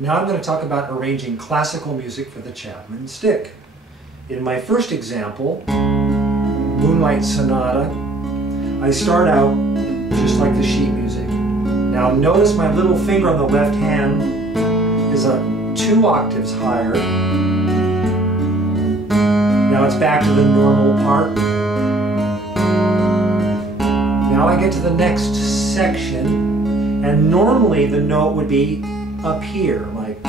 Now I'm going to talk about arranging classical music for the Chapman Stick. In my first example, Moonlight Sonata, I start out just like the sheet music. Now notice my little finger on the left hand is 2 octaves higher. Now it's back to the normal part. Now I get to the next section, and normally the note would be up here, like.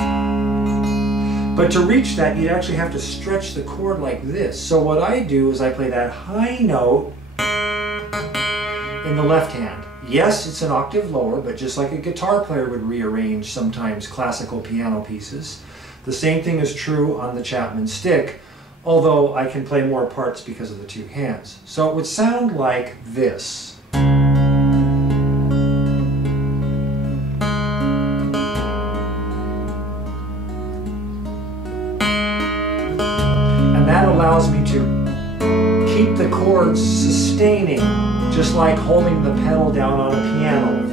But to reach that, you'd actually have to stretch the chord like this. So what I do is I play that high note in the left hand. Yes, it's an octave lower, but just like a guitar player would rearrange sometimes classical piano pieces, the same thing is true on the Chapman Stick, although I can play more parts because of the 2 hands. So it would sound like this. That allows me to keep the chords sustaining, just like holding the pedal down on a piano.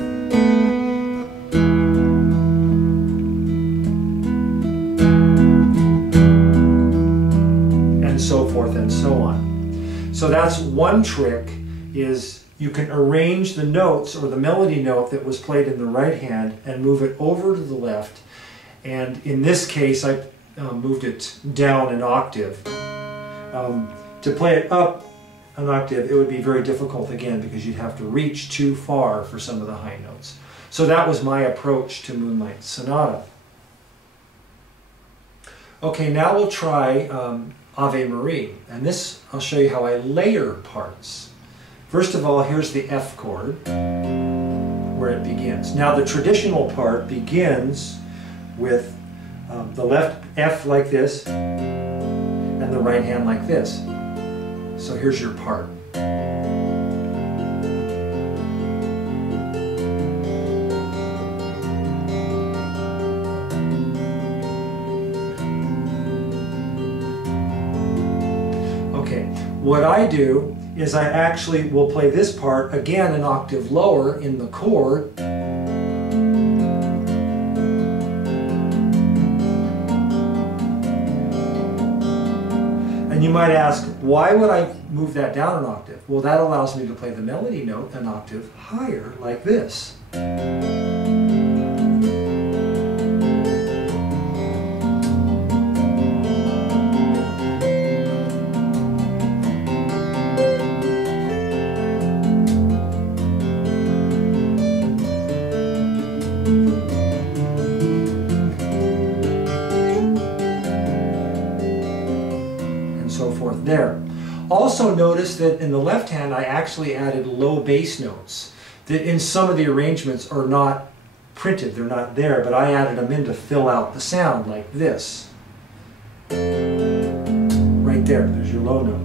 And so forth and so on. So that's one trick, is you can arrange the notes or the melody note that was played in the right hand and move it over to the left. And in this case, I moved it down an octave. To play it up an octave, it would be very difficult again because you'd have to reach too far for some of the high notes. So that was my approach to Moonlight Sonata. Okay, now we'll try Ave Maria, and this I'll show you how I layer parts. First of all, here's the F chord where it begins. Now the traditional part begins with the left F like this, and the right hand like this. So here's your part. Okay, what I do is I actually will play this part again an octave lower in the chord. And you might ask, why would I move that down an octave? Well, that allows me to play the melody note an octave higher, like this. So forth there. Also notice that in the left hand I actually added low bass notes that in some of the arrangements are not printed, they're not there, but I added them in to fill out the sound like this. Right there, there's your low note.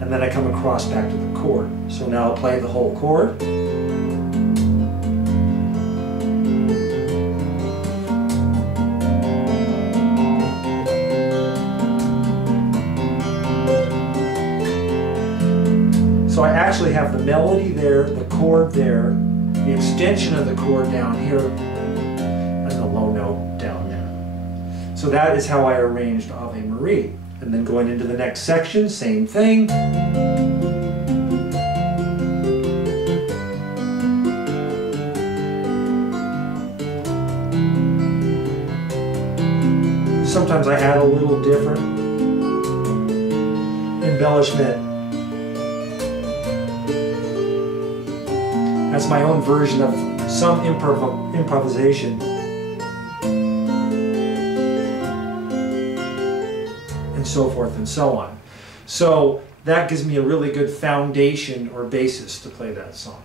And then I come across back to the chord. So now I'll play the whole chord. So I actually have the melody there, the chord there, the extension of the chord down here, and the low note down there. So that is how I arranged Ave Maria. And then going into the next section, same thing. Sometimes I add a little different embellishment. That's my own version of some improvisation. And so forth and so on. So that gives me a really good foundation or basis to play that song.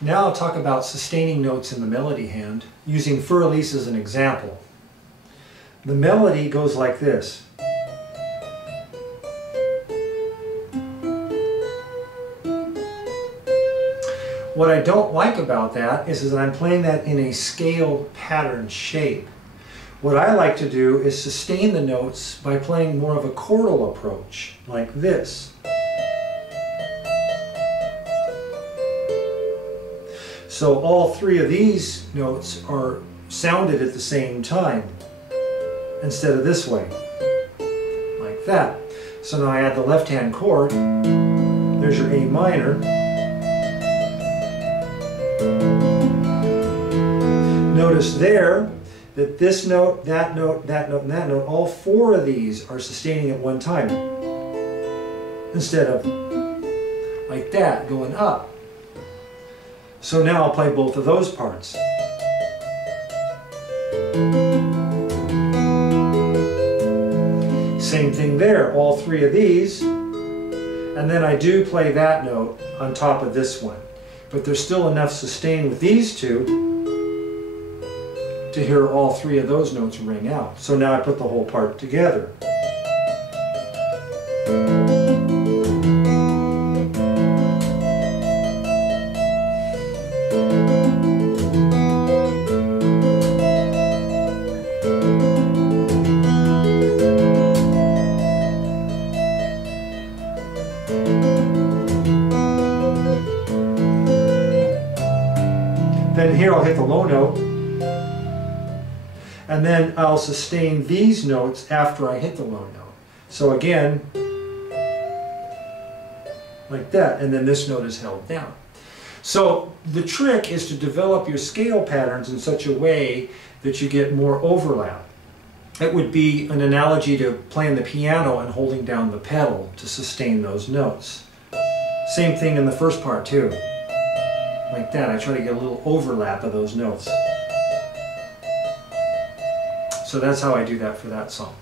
Now I'll talk about sustaining notes in the melody hand, using For Elise as an example. The melody goes like this. What I don't like about that is that I'm playing that in a scale pattern shape. What I like to do is sustain the notes by playing more of a chordal approach, like this. So all three of these notes are sounded at the same time instead of this way, like that. So now I add the left-hand chord. There's your A minor. Notice there that this note, that note, that note, and that note, all four of these are sustaining at one time instead of like that, going up. So now I'll play both of those parts. Same thing there, all three of these, and then I do play that note on top of this one. But there's still enough sustain with these two to hear all three of those notes ring out. So now I put the whole part together. Then here I'll hit the low note, and then I'll sustain these notes after I hit the low note. So again, like that, and then this note is held down. So the trick is to develop your scale patterns in such a way that you get more overlap. It would be an analogy to playing the piano and holding down the pedal to sustain those notes. Same thing in the first part too. Like that, I try to get a little overlap of those notes. So that's how I do that for that song.